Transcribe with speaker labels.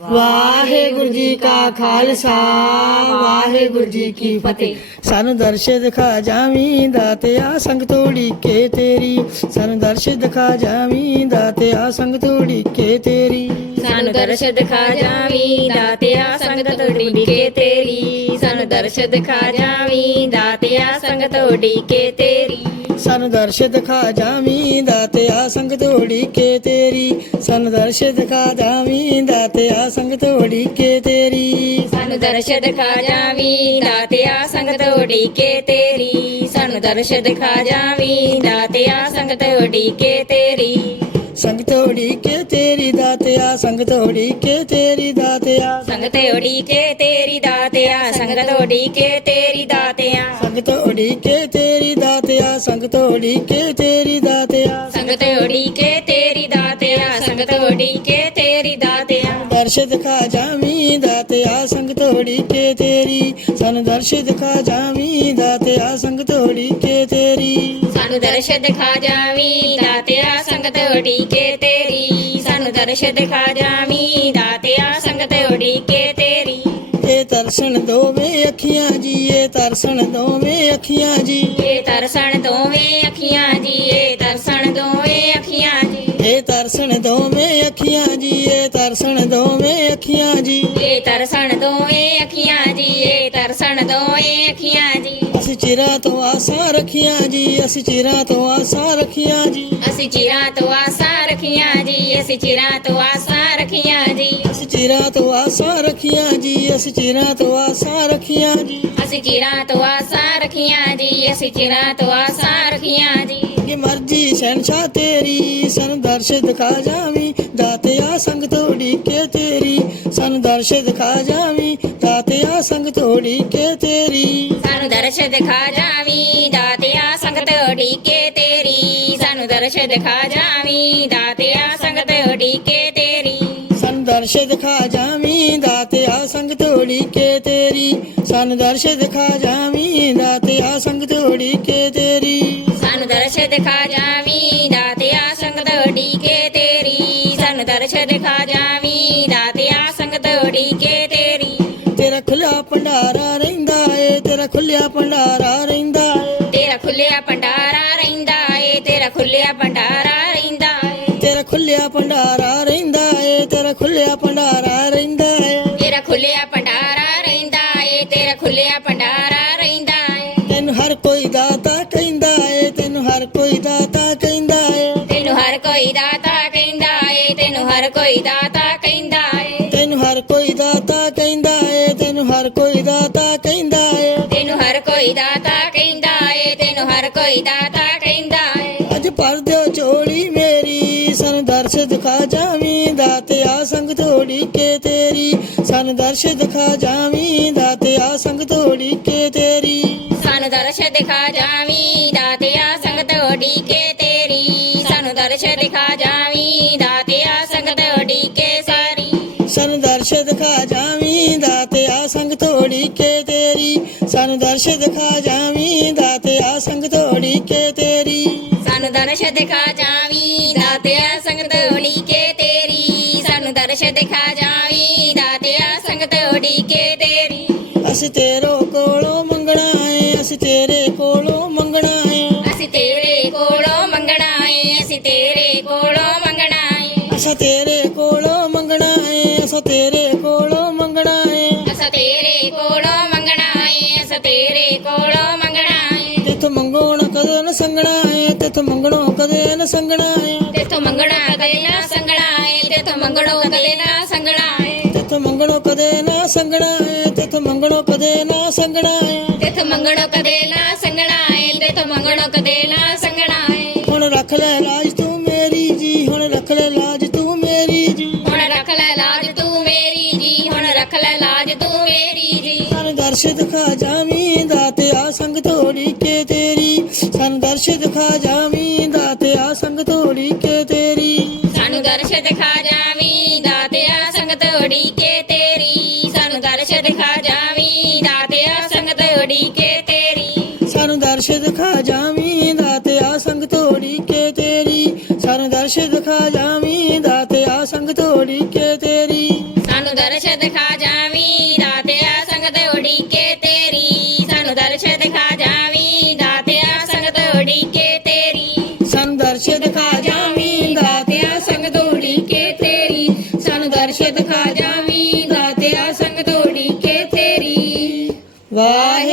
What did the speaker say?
Speaker 1: ਵਾਹਿਗੁਰੂ ਜੀ ਕਾ ਖਾਲਸਾ, ਵਾਹਿਗੁਰੂ ਜੀ ਕੀ ਫਤਿਹ। ਸਾਨੂੰ ਦਰਸ਼ ਦਿਖਾ ਜਾਵੀਂ ਦਾਤਿਆ ਸੰਗ ਤੋੜੀ ਕੇ ਤੇਰੀ। ਸਾਨੂੰ ਦਰਸ਼ ਦਿਖਾ ਜਾਵੀਂ ਦਾਤਿਆ ਸੰਗ ਤੋੜੀ ਕੇ ਤੇਰੀ।
Speaker 2: ਸਾਨੂੰ ਦਰਸ਼ ਦਿਖਾ ਜਾਵੀਂ ਦਾਤਿਆ ਸੰਗਤ ਤੋੜੀ ਕੇ ਤੇਰੀ। ਸਾਨੂੰ ਦਰਸ਼ ਦਿਖਾ ਜਾਵੀਂ ਦਾਤਿਆ ਸੰਗਤ ਤੋੜੀ ਕੇ ਤੇਰੀ।
Speaker 1: ਸਾਨੂੰ ਦਰਸ਼ ਦਿਖਾ ਜਾਵੀਂ ਦਾਤਿਆ ਸੰਗ ਤੋੜੀ ਕੇ ਤੇਰੀ। ਸਾਨੂੰ ਦਰਸ਼ ਦਿਖਾ ਜਾਵੀਂ ਦਾਤਿਆ ਸੰਗ ਤੋੜੀ ਕੇ ਤੇਰੀ।
Speaker 2: ਸਾਨੂੰ ਦਰਸ਼ ਦਿਖਾ ਜਾਵੀਂ ਦਾਤਿਆ ਸੰਗਤ ਤੋੜੀ ਕੇ ਤੇਰੀ। ਸਾਨੂੰ ਦਰਸ਼ ਦਿਖਾ ਜਾਵੀਂ ਦਾਤਿਆ ਸੰਗਤ ਤੋੜੀ ਕੇ ਤੇਰੀ।
Speaker 1: ਸੰਗ ਤੋੜੀ ਕੇ ਤੇਰੀ ਦਾਤਿਆ ਸੰਗ ਤੋੜੀ ਕੇ ਤੇਰੀ ਦਾਤਿਆ
Speaker 2: ਸੰਗਤ ਤੋੜੀ ਕੇ ਤੇਰੀ ਦਾਤਿਆ ਸੰਗਤ ਤੋੜੀ ਕੇ ਤੇਰੀ ਦਾਤਿਆ
Speaker 1: ਸੰਗ ਤੋੜੀ ਕੇ ਤੇਰੀ ਦਾਤਿਆ ਸੰਗ ਤੋੜੀ ਕੇ ਤੇਰੀ ਦਾਤਿਆ।
Speaker 2: ਸੰਗਤ ਕੇ ਤੇਰੀ ਦਾਤਿਆ ਸੰਗਤ ਕੇ ਤੇਰੀ ਦਾਤਿਆ।
Speaker 1: ਦਰਸ਼ ਦਿਖਾ ਜਾਵੀਂ ਦਾਤਿਆ ਸੰਗ ਤੋੜੀ ਕੇ ਤੇਰੀ। ਸਾਨੂੰ ਦਰਸ਼ ਦਿਖਾ ਜਾਵੀਂ ਦਾਤਿਆ ਸੰਗ ਤੋੜੀ ਕੇ ਤੇਰੀ।
Speaker 2: ਸਾਨੂੰ ਦਰਸ਼ ਦਿਖਾ ਜਾਵੀਂ ਦਾਤਿਆ ਸੰਗਤ ਕੇ ਤੇਰੀ। ਸਾਨੂੰ ਦਰਸ਼ ਦਿਖਾ ਜਾਵੀਂ
Speaker 1: ਤਰਸਣ ਦੋਵੇਂ ਅੱਖੀਆਂ ਜੀ ਇਹ ਤਰਸਣ ਦੋਵੇਂ ਅੱਖੀਆਂ ਜੀ
Speaker 2: ਇਹ ਤਰਸਣ ਦੋਵੇਂ ਅੱਖੀਆਂ ਜੀ ਇਹ ਤਰਸਣ ਦੋਵੇਂ ਅੱਖੀਆਂ ਜੀ
Speaker 1: ਇਹ ਤਰਸਣ ਦੋਵੇਂ ਅੱਖੀਆਂ ਜੀ ਇਹ ਤਰਸਣ ਦੋਵੇਂ ਅੱਖੀਆਂ ਜੀ
Speaker 2: ਇਹ ਤਰਸਣ ਦੋਵੇਂ ਅੱਖੀਆਂ ਜੀ ਇਹ ਤਰਸਣ ਦੋਵੇਂ ਅੱਖੀਆਂ ਜੀ
Speaker 1: ਅਸੀਂ ਚਿਰਾਂ ਤੋਂ ਆਸਾਂ ਰੱਖੀਆਂ ਜੀ ਅਸੀਂ ਚਿਰਾਂ ਤੋਂ ਆਸਾਂ ਰੱਖੀਆਂ ਜੀ
Speaker 2: ਅਸੀਂ ਚਿਰਾਂ ਤੋਂ ਆਸਾਂ ਰੱਖੀਆਂ ਜੀ ਅਸੀਂ ਚਿਰਾਂ ਤੋਂ ਆਸਾਂ
Speaker 1: ਚਿਰਾਂ ਤੋਂ ਆਸਾਂ ਰੱਖੀਆਂ ਜੀ ਅਸੀਂ ਚਿਰਾਂ ਤੋਂ ਆਸਾਂ ਰੱਖੀਆਂ ਜੀ।
Speaker 2: ਅਸੀਂ ਚਿਰਾਂ ਤੋਂ ਆਸਾਂ ਰੱਖੀਆਂ ਜੀ ਅਸੀਂ ਚਿਰਾਂ ਤੋਂ ਆਸਾਂ ਰੱਖੀਆਂ ਜੀ।
Speaker 1: ਕਿ ਮਰਜ਼ੀ ਸ਼ਹਿਨशाह ਤੇਰੀ ਸਾਨੂੰ ਦਰਸ਼ ਦਿਖਾ ਜਾਵੀਂ ਦਾਤਿਆ ਸੰਗ ਤੋੜੀ ਕੇ ਤੇਰੀ। ਸਾਨੂੰ ਦਰਸ਼ ਦਿਖਾ ਜਾਵੀਂ ਦਾਤਿਆ ਸੰਗ ਤੋੜੀ ਕੇ ਤੇਰੀ।
Speaker 2: ਸਾਨੂੰ ਦਰਸ਼ ਦਿਖਾ ਜਾਵੀਂ ਦਾਤਿਆ ਸੰਗਤ ਓੜੀ ਕੇ ਤੇਰੀ। ਸਾਨੂੰ ਦਰਸ਼ ਦਿਖਾ ਜਾਵੀਂ ਦਾਤਿਆ ਸੰਗਤ ਓੜੀ ਕੇ ਤੇਰੀ
Speaker 1: ਸਾਨੂੰ ਦਰਸ਼ ਦਿਖਾ ਜਾਵੀਂ ਦਾਤਿਆ ਸੰਗ ਤੋੜੀ ਕੇ ਤੇਰੀ। ਸਾਨੂੰ ਦਰਸ਼ ਦਿਖਾ ਜਾਵੀਂ ਦਾਤਿਆ ਸੰਗ ਤੋੜੀ ਕੇ ਤੇਰੀ।
Speaker 2: ਸਾਨੂੰ ਦਰਸ਼ ਦਿਖਾ ਜਾਵੀਂ ਦਾਤਿਆ ਸੰਗਤ ਕੇ ਤੇਰੀ। ਸਾਨੂੰ ਦਰਸ਼ ਦਿਖਾ ਜਾਵੀਂ ਦਾਤਿਆ ਸੰਗਤ ਕੇ ਤੇਰੀ।
Speaker 1: ਤੇਰਾ ਖੁੱਲਿਆ ਭੰਡਾਰਾ ਰਹਿੰਦਾ ਏ ਤੇਰਾ ਖੁੱਲਿਆ ਭੰਡਾਰਾ ਰਹਿੰਦਾ
Speaker 2: ਤੇਰਾ ਖੁੱਲਿਆ ਭੰਡਾਰਾ ਰਹਿੰਦਾ ਏ ਤੇਰਾ ਖੁੱਲਿਆ ਭੰਡਾਰਾ ਰਹਿੰਦਾ ਏ।
Speaker 1: ਤੇਰਾ ਖੁੱਲਿਆ ਭੰਡਾਰਾ ਤੇਰਾ ਖੁੱਲਿਆ ਭੰਡਾਰਾ ਰਹਿੰਦਾ ਏ।
Speaker 2: ਤੇਰਾ ਖੁੱਲਿਆ ਭੰਡਾਰਾ ਰਹਿੰਦਾ ਏ ਤੇਰਾ ਖੁੱਲਿਆ ਭੰਡਾਰਾ ਰਹਿੰਦਾ ਏ।
Speaker 1: ਤੈਨੂੰ ਹਰ ਕੋਈ ਦਾਤਾ ਕਹਿੰਦਾ ਏ ਤੈਨੂੰ ਹਰ ਕੋਈ ਦਾਤਾ ਕਹਿੰਦਾ ਏ।
Speaker 2: ਤੈਨੂੰ ਹਰ ਕੋਈ ਦਾਤਾ ਕਹਿੰਦਾ ਏ ਤੈਨੂੰ ਹਰ ਕੋਈ ਦਾਤਾ ਕਹਿੰਦਾ ਏ।
Speaker 1: ਤੈਨੂੰ ਹਰ ਕੋਈ ਦਾਤਾ ਕਹਿੰਦਾ ਏ ਤੈਨੂੰ ਹਰ ਕੋਈ ਦਾਤਾ ਕਹਿੰਦਾ ਏ।
Speaker 2: ਤੈਨੂੰ ਹਰ ਕੋਈ ਦਾਤਾ ਕਹਿੰਦਾ ਏ ਤੈਨੂੰ ਹਰ ਕੋਈ ਦਾਤਾ ਕਹਿੰਦਾ
Speaker 1: ਦਰਸ਼ ਦਿਖਾ ਜਾਵੀਂ ਦਾਤਿਆ ਸੰਗ ਤੋੜੀ ਕੇ ਤੇਰੀ। ਸਾਨੂੰ ਦਰਸ਼ ਦਿਖਾ ਜਾਵੀਂ ਦਾਤਿਆ ਸੰਗ ਤੋੜੀ ਕੇ ਤੇਰੀ।
Speaker 2: ਸਾਨੂੰ ਦਰਸ਼ ਦਿਖਾ ਜਾਵੀਂ ਦਾਤਿਆ ਸੰਗਤ ਓੜੀ ਕੇ ਤੇਰੀ। ਸਾਨੂੰ ਦਰਸ਼ ਦਿਖਾ ਜਾਵੀਂ ਦਾਤਿਆ ਸੰਗਤ ਓੜੀ ਕੇ ਸਾਰੀ।
Speaker 1: ਸਾਨੂੰ ਦਰਸ਼ ਦਿਖਾ ਜਾਵੀਂ ਦਾਤਿਆ ਸੰਗ ਤੋੜੀ ਕੇ ਤੇਰੀ। ਸਾਨੂੰ ਦਰਸ਼ ਦਿਖਾ ਜਾਵੀਂ ਦਾਤਿਆ ਸੰਗ ਤੋੜੀ ਕੇ ਤੇਰੀ
Speaker 2: ਜਾਵੀਂ ਦਾਤਿਆ ਸੰਗਤ ਓੜੀ ਕੇ ਤੇਰੀ।
Speaker 1: ਅਸੀਂ ਤੇਰੋ ਕੋਲੋਂ ਮੰਗਣਾ ਏ ਅਸੀਂ ਤੇਰੇ ਕੋਲੋਂ ਮੰਗਣਾ ਏ।
Speaker 2: ਅਸੀਂ ਤੇਰੇ ਕੋਲੋਂ ਮੰਗਣਾ ਏ ਅਸੀਂ ਤੇਰੇ ਕੋਲੋਂ ਮੰਗਣਾ ਏ।
Speaker 1: ਅਸਾਂ ਤੇਰੇ ਕੋਲੋਂ ਮੰਗਣਾ ਏ ਅਸਾਂ ਤੇਰੇ ਕੋਲੋਂ ਮੰਗਣਾ ਏ।
Speaker 2: ਅਸਾਂ ਤੇਰੇ ਕੋਲੋਂ ਮੰਗਣਾ ਏ ਅਸਾਂ ਤੇਰੇ ਕੋਲੋਂ ਮੰਗਣਾ ਏ।
Speaker 1: ਤੇਥੋਂ ਕਦੇ ਨਾ ਸੰਗਣਾ ਏ ਤੇਥੋਂ ਮੰਗਣੋ ਕਦੇ ਨਾ ਸੰਗਣਾ ਏ।
Speaker 2: ਤੇਥੋਂ ਮੰਗਣਾ ਕਦੇ ਨਾ ਸੰਗਣਾ ਮੰਗਣੋ ਕਦੇ ਨਾ ਸੰਗਣਾ ਏ
Speaker 1: ਤੇਥੋਂ ਮੰਗਣੋ ਕਦੇ ਨਾ ਸੰਗਣਾ ਏ ਤੇਥੋਂ ਮੰਗਣੋ ਕਦੇ ਨਾ ਸੰਗਣਾ ਏ
Speaker 2: ਤੇਥੋਂ ਮੰਗਣੋ ਕਦੇ ਨਾ ਸੰਗਣਾ ਏ ਤੇਥੋਂ ਮੰਗਣੋ ਕਦੇ ਨਾ ਸੰਗਣਾ ਏ
Speaker 1: ਹੁਣ ਰੱਖ ਲੈ ਲਾਜ ਤੂੰ ਮੇਰੀ ਜੀ ਹੁਣ ਰੱਖ ਲੈ ਲਾਜ ਤੂੰ ਮੇਰੀ ਜੀ।
Speaker 2: ਹੁਣ ਰੱਖ ਲੈ ਲਾਜ ਤੂੰ ਮੇਰੀ ਜੀ ਹੁਣ ਰੱਖ ਲੈ ਲਾਜ ਤੂੰ ਮੇਰੀ ਜੀ।
Speaker 1: ਸਾਨੂੰ ਦਰਸ਼ ਦਿਖਾ ਜਾਵੀਂ ਦਾਤਿਆ ਸੰਗ ਤੋੜੀ ਕੇ ਤੇਰੀ। ਸਾਨੂੰ ਦਰਸ਼ ਦਿਖਾ ਜਾਵੀਂ ਦਾਤਿਆ ਸੰਗ ਤੋੜੀ ਕੇ ਤੇਰੀ।
Speaker 2: ਦਰਸ਼ਦ ਖਾ ਜਾਵੀ, ਦਾਤਿਆ ਸੰਗਤ
Speaker 3: ਉਡੀਕੇ ਤੇਰੀ। ਸਾਨੂੰ ਦਰਸ਼ਦ ਖਾ ਜਾਵੀ, ਦਾਤਿਆ ਸੰਗਤ ਉਡੀਕੇ ਤੇਰੀ।
Speaker 2: ਸਾਨੂੰ ਦਰਸ਼ਦ ਖਾ ਜਾਵੀ, ਦਾਤਿਆ ਸੰਗਤ ਉਡੀਕੇ ਤੇਰੀ। ਸਾਨੂੰ ਦਰਸ਼ਦ ਖਾ ਜਾਵੀ, ਦਾਤਿਆ ਸੰਗਤ ਉਡੀਕੇ ਤੇਰੀ।